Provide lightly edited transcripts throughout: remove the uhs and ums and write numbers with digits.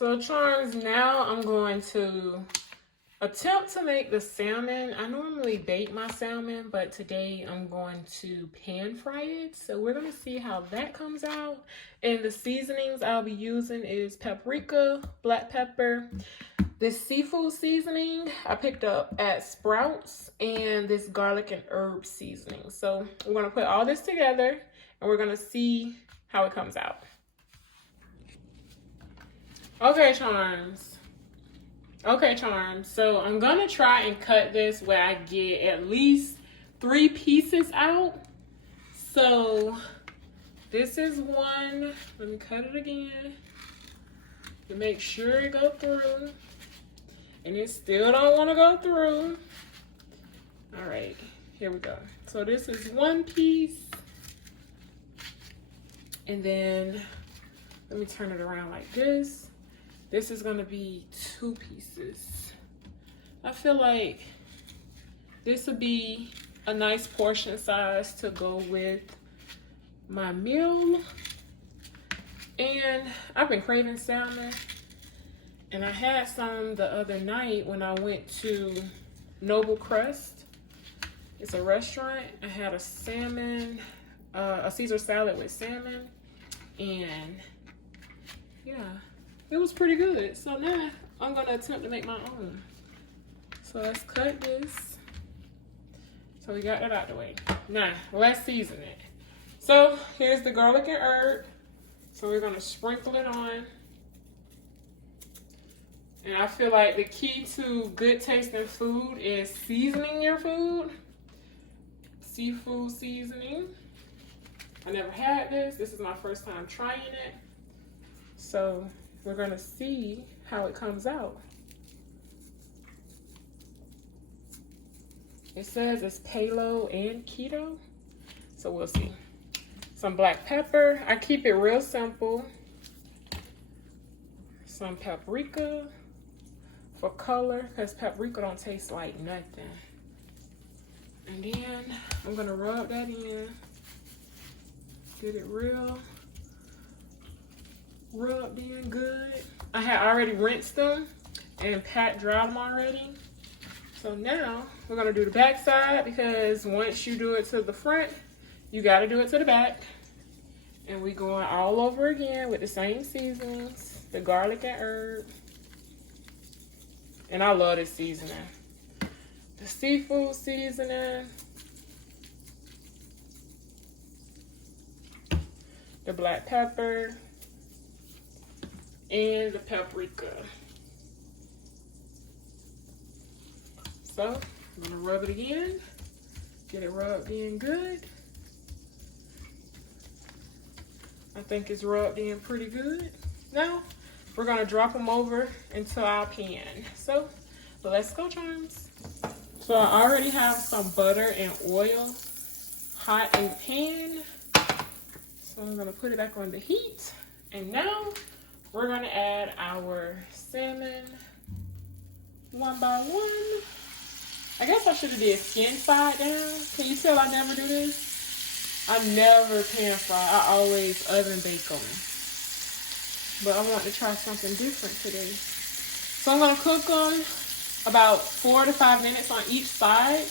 So Charms, now I'm going to attempt to make the salmon. I normally bake my salmon, but today I'm going to pan fry it. So we're going to see how that comes out. And the seasonings I'll be using is paprika, black pepper, this seafood seasoning I picked up at Sprouts, and this garlic and herb seasoning. So we're going to put all this together and we're going to see how it comes out. Okay, Charms. So I'm gonna try and cut this where I get at least 3 pieces out. So this is one. Let me cut it again to make sure it go through. And it still don't want to go through. All right, here we go. So this is one piece. And then let me turn it around like this. This is gonna be 2 pieces. I feel like this would be a nice portion size to go with my meal. And I've been craving salmon. And I had some the other night when I went to Noble Crust. It's a restaurant. I had a salmon, a Caesar salad with salmon. And yeah. It was pretty good. So now I'm gonna attempt to make my own. So let's cut this. So we got that out the way. Now let's season it. So here's the garlic and herb. So we're gonna sprinkle it on. And I feel like the key to good tasting food is seasoning your food. Seafood seasoning. I never had this. This is my first time trying it. So we're gonna see how it comes out. It says it's paleo and keto, so we'll see. Some black pepper. I keep it real simple. Some paprika for color, because paprika don't taste like nothing. And then I'm gonna rub that in. Get it real rubbed in good. I had already rinsed them and pat dried them already. So now we're gonna do the back side, because once you do it to the front, you gotta do it to the back. And we going all over again with the same seasonings, the garlic and herb. And I love this seasoning. The seafood seasoning, the black pepper, and the paprika. So I'm gonna rub it again, get it rubbed in good. I think it's rubbed in pretty good. Now we're gonna drop them over into our pan. So let's go, Charms. So I already have some butter and oil hot in the pan. So I'm gonna put it back on the heat. And now we're gonna add our salmon one by one. I guess I should have did skin side down. Can you tell I never do this? I never pan fry. I always oven bake them. But I want to try something different today. So I'm gonna cook them about 4 to 5 minutes on each side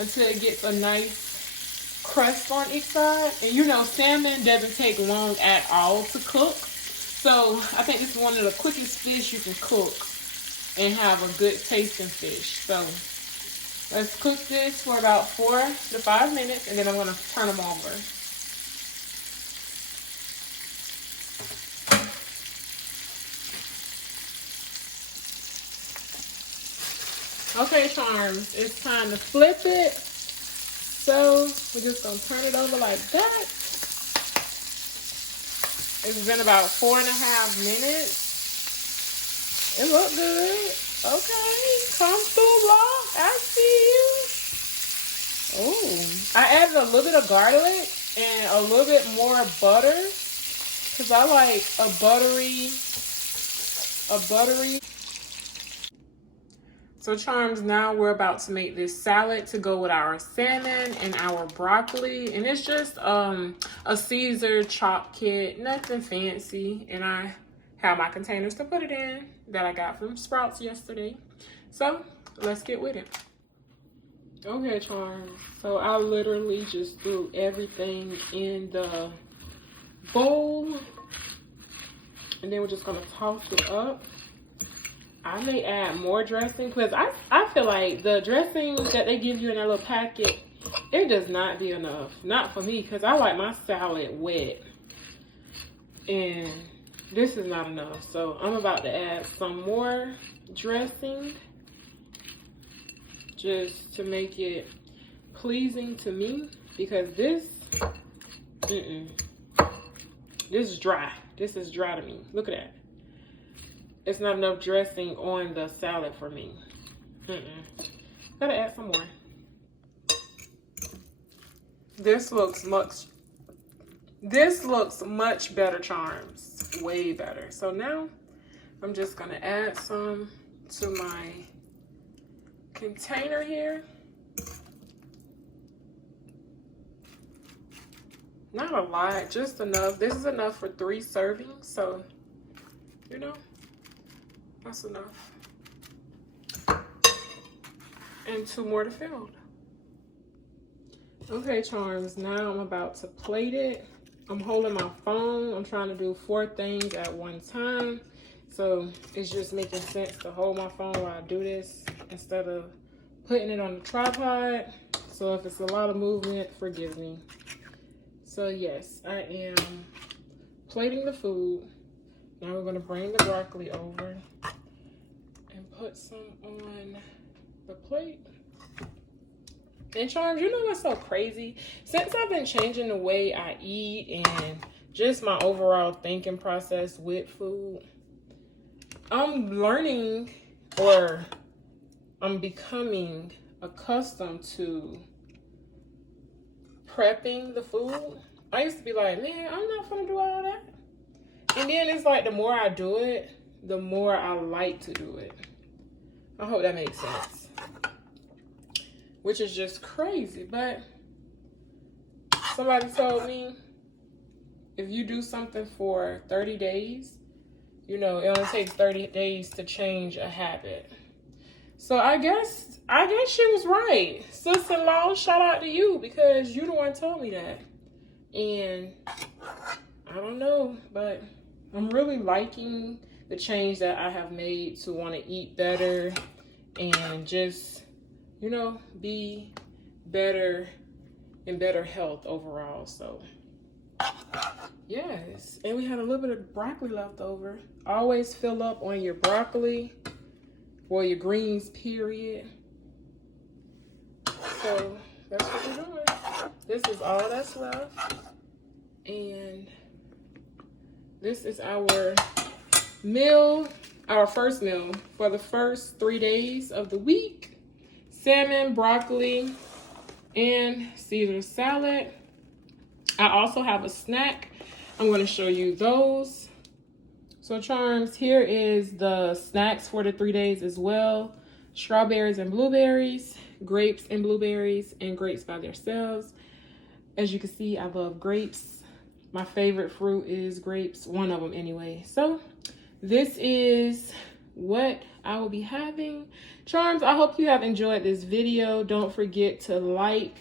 until it gets a nice crust on each side. And you know, salmon doesn't take long at all to cook. So I think this is one of the quickest fish you can cook and have a good tasting fish. So let's cook this for about 4 to 5 minutes, and then I'm gonna turn them over. Okay, Charms, it's time to flip it. So we're just gonna turn it over like that. It's been about 4.5 minutes. It look good. Okay, come through, vlog. I see you. Oh, I added a little bit of garlic and a little bit more butter, because I like a buttery. So Charms, now we're about to make this salad to go with our salmon and our broccoli. And it's just a Caesar chop kit, nothing fancy. And I have my containers to put it in that I got from Sprouts yesterday. So let's get with it. Okay, charms. So I literally just threw everything in the bowl, and then we're just gonna toss it up. I may add more dressing because I feel like the dressing that they give you in that little packet, it does not be enough. Not for me, because I like my salad wet. And this is not enough. So I'm about to add some more dressing just to make it pleasing to me, because this is dry. This is dry to me. Look at that. It's not enough dressing on the salad for me. Gotta add some more. This looks much better, charms. Way better. So now I'm just gonna add some to my container here. Not a lot, just enough. This is enough for 3 servings, so you know, that's enough. And 2 more to fill. Okay, charms, now I'm about to plate it. I'm holding my phone. I'm trying to do 4 things at one time. So it's just making sense to hold my phone while I do this instead of putting it on the tripod. So if it's a lot of movement, forgive me. So yes, I am plating the food. Now we're gonna bring the broccoli over and put some on the plate. And charms, you know what's so crazy? Since I've been changing the way I eat and just my overall thinking process with food, I'm learning, or I'm becoming accustomed to prepping the food. I used to be like, man, I'm not gonna do all that. And then it's like the more I do it, the more I like to do it. I hope that makes sense. Which is just crazy, but somebody told me if you do something for 30 days, you know, it only takes 30 days to change a habit. So I guess she was right. Sister-in-law, shout out to you, because you the one told me that. And I don't know, but I'm really liking the change that I have made to want to eat better and just, you know, be better, in better health overall. So yes, and we had a little bit of broccoli left over. Always fill up on your broccoli or your greens, period. So that's what we're doing. This is all that's left. And this is our meal, our first meal for the first 3 days of the week. Salmon, broccoli, and Caesar salad. I also have a snack. I'm going to show you those. So charms, here is the snacks for the 3 days as well. Strawberries and blueberries, grapes and blueberries, and grapes by themselves. As you can see, I love grapes. My favorite fruit is grapes, one of them anyway. So this is what I will be having. Charms, I hope you have enjoyed this video. Don't forget to like,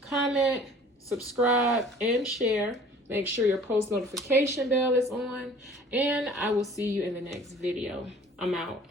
comment, subscribe, and share. Make sure your post notification bell is on, and I will see you in the next video. I'm out.